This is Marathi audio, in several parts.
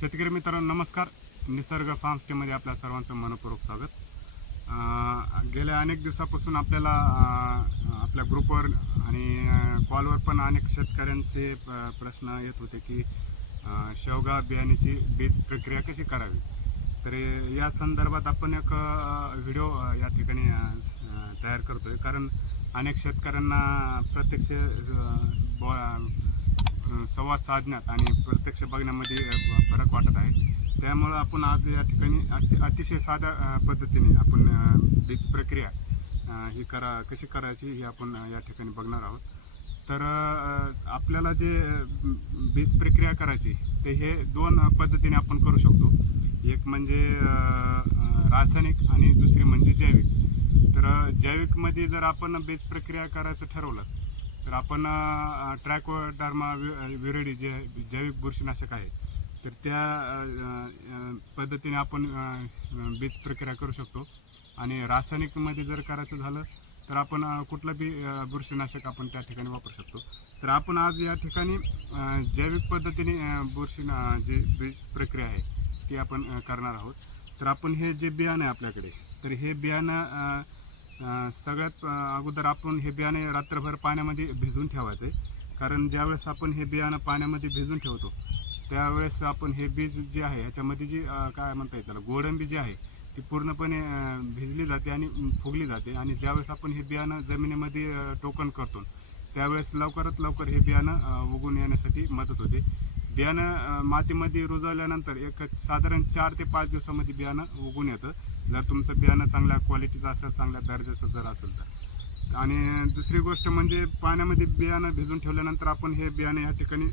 शेतकरी मित्रांनो नमस्कार. निसर्ग फार्म स्टेमध्ये आपल्या सर्वांचं मनपूर्वक स्वागत. गेल्या अनेक दिवसापासून आपल्याला आपल्या ग्रुपवर आणि कॉलवर पण अनेक शेतकऱ्यांचे प्रश्न येत होते की शेवगा बियाण्याची बीज प्रक्रिया कशी करावी. तर या संदर्भात आपण एक व्हिडिओ या ठिकाणी तयार करतोय, कारण अनेक शेतकऱ्यांना प्रत्यक्ष संवाद साधण्यात आणि प्रत्यक्ष बघण्यामध्ये फरक वाटत आहे. त्यामुळं आपण आज या ठिकाणी अतिशय साध्या पद्धतीने आपण बीज प्रक्रिया ही कशी करायची ही आपण या ठिकाणी बघणार आहोत. तर आपल्याला जे बीज प्रक्रिया करायची ते हे दोन पद्धतीने आपण करू शकतो. एक म्हणजे रासायनिक आणि दुसरी म्हणजे जैविक. तर जैविकमध्ये जर आपण बीज प्रक्रिया करायचं ठरवलं तर आपण ट्रायकोडर्मा विरिडी जे जैविक बुरशीनाशक आहे तर त्या पद्धतीने आपण बीज प्रक्रिया करू शकतो. आणि रासायनिकमध्ये जर करायचं झालं तर आपण कुठलं बी बुरशीनाशक आपण त्या ठिकाणी वापरू शकतो. तर आपण आज या ठिकाणी जैविक पद्धतीने जी बीज प्रक्रिया आहे ती आपण करणार आहोत. तर आपण हे जे बियाणं आहे आपल्याकडे, तर हे बियाणं सगळ्यात अगोदर आपण हे बियाणे रात्रभर पाण्यामध्ये भिजवून ठेवायचं आहे. कारण ज्यावेळेस आपण हे बियाणं पाण्यामध्ये भिजवून ठेवतो त्यावेळेस आपण हे बीज जे आहे ह्याच्यामध्ये जी काय म्हणता येईल त्याला गोडंबी जी आहे ती पूर्णपणे भिजली जाते आणि फुगली जाते. आणि ज्यावेळेस आपण हे बियाणं जमिनीमध्ये टोकन करतो त्यावेळेस लवकरात लवकर हे बियाणं उगवून येण्यासाठी मदत होते. बियाणं मातीमध्ये रुजवल्यानंतर एक साधारण 4 ते 5 दिवसामध्ये बियाणं उगवून येतं, जर तुमचं बियाणं चांगल्या क्वालिटीचं असेल, चांगल्या दर्जाचं जर असेल तर. आणि दुसरी गोष्ट म्हणजे पाण्यामध्ये बियाणं भिजून ठेवल्यानंतर आपण हे बियाणं या ठिकाणी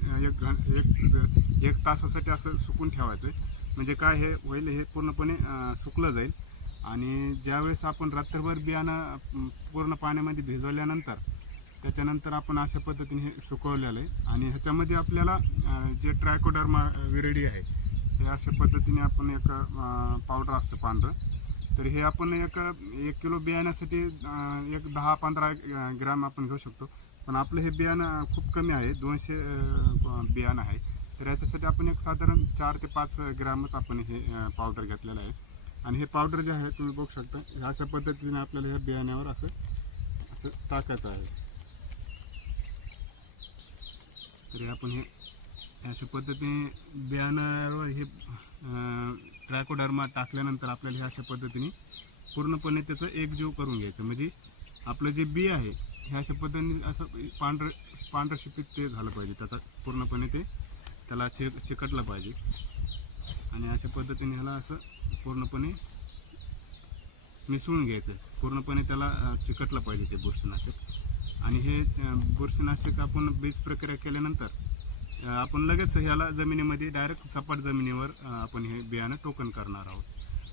एक तासासाठी असं सुकून ठेवायचं. म्हणजे काय हे होईल, हे पूर्णपणे सुकलं जाईल. आणि ज्यावेळेस आपण रात्रभर बियाणं पूर्ण पाण्यामध्ये भिजवल्यानंतर त्याच्यानंतर आपण अशा पद्धतीने हे सुकवलेलं आहे. आणि ह्याच्यामध्ये आपल्याला जे ट्रायकोडर्मा विरिडी आहे हे अशा पद्धतीने आपण एक पावडर असतं पांढरं, तर हे आपण एक किलो बियाण्यासाठी एक 10-15 ग्रॅम आपण घेऊ शकतो. पण आपलं हे बियाणं खूप कमी आहे, 200 बियाणं आहे. तर याच्यासाठी आपण एक साधारण 4 ते 5 ग्रॅमच आपण हे पावडर घेतलेलं आहे. आणि हे पावडर जे आहे तुम्ही बघू शकता अशा पद्धतीने आपल्याला ह्या बियाण्यावर असं टाकायचं आहे. तर आपण हे अशा पद्धतीने बियाण्यावर हे ट्रायकोडर्मा टाकल्यानंतर आपल्याला हे अशा पद्धतीने पूर्णपणे त्याचं एकजीव करून घ्यायचं. म्हणजे आपलं जे बी आहे हे अशा पद्धतीने असं पांढरं शिपीत ते झालं पाहिजे, त्याचा पूर्णपणे ते त्याला चिकटलं पाहिजे. आणि अशा पद्धतीने ह्याला असं पूर्णपणे मिसळून घ्यायचं, पूर्णपणे त्याला चिकटलं पाहिजे ते बुरशीनाशक. आणि हे बुरशीनाशक आपण बीज प्रक्रिया केल्यानंतर आपण लगेच ह्याला जमिनीमध्ये डायरेक्ट सपाट जमिनीवर आपण हे बियाणं टोकन करणार आहोत.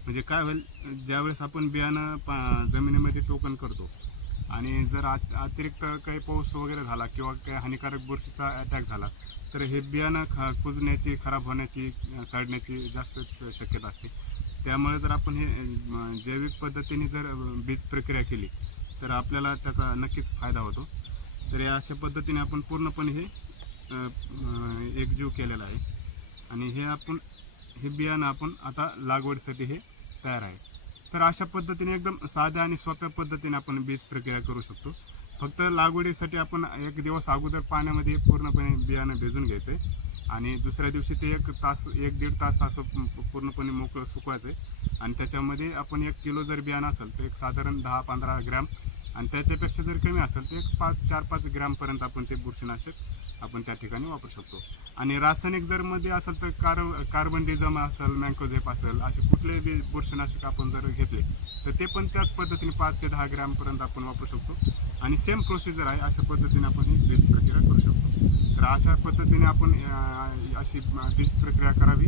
म्हणजे काय होईल, ज्यावेळेस आपण बियाणं जमिनीमध्ये टोकन करतो आणि जर अतिरिक्त काही पाऊस वगैरे झाला किंवा काही हानिकारक बुरशीचा अटॅक झाला तर हे बियाणं कुजण्याची, खराब होण्याची, सडण्याची जास्त शक्यता असते. त्यामुळे जर आपण हे जैविक पद्धतीने जर बीज प्रक्रिया केली तर आपल्याला त्याचा नक्कीच फायदा होतो. तर या अशा पद्धतीने आपण पूर्णपणे हे एकजीव केलेला आहे. आणि हे बियाणं आपण आता लागवडीसाठी हे तयार आहे. तर अशा पद्धतीने एकदम साध्या आणि सोप्या पद्धतीने आपण बीज प्रक्रिया करू शकतो. फक्त लागवडीसाठी आपण एक दिवस अगोदर पाण्यामध्ये पूर्णपणे बियाणं भिजून घ्यायचं आहे आणि दुसऱ्या दिवशी ते 1-1.5 तास असं पूर्णपणे मोकळं सुकवायचं आहे. आणि त्याच्यामध्ये आपण 1 किलो जर बियाणं असेल तर एक साधारण 10-15 ग्रॅम, आणि त्याच्यापेक्षा जर कमी असेल तर एक 4-5 ग्रॅमपर्यंत आपण ते बुरशीनाशक आपण त्या ठिकाणी वापरू शकतो. आणि रासायनिक जर मध्ये असेल तर कार्बन डिझम असेल, मँकोझेप असेल, असे कुठलेही बी बुरशीनाशक आपण जर घेतले तर ते पण त्याच पद्धतीने 5 ते 10 ग्रॅमपर्यंत आपण वापरू शकतो. आणि सेम प्रोसिजर आहे, अशा पद्धतीने आपण ही बीज प्रक्रिया करू शकतो. तर अशा पद्धतीने आपण अशी बीज प्रक्रिया करावी.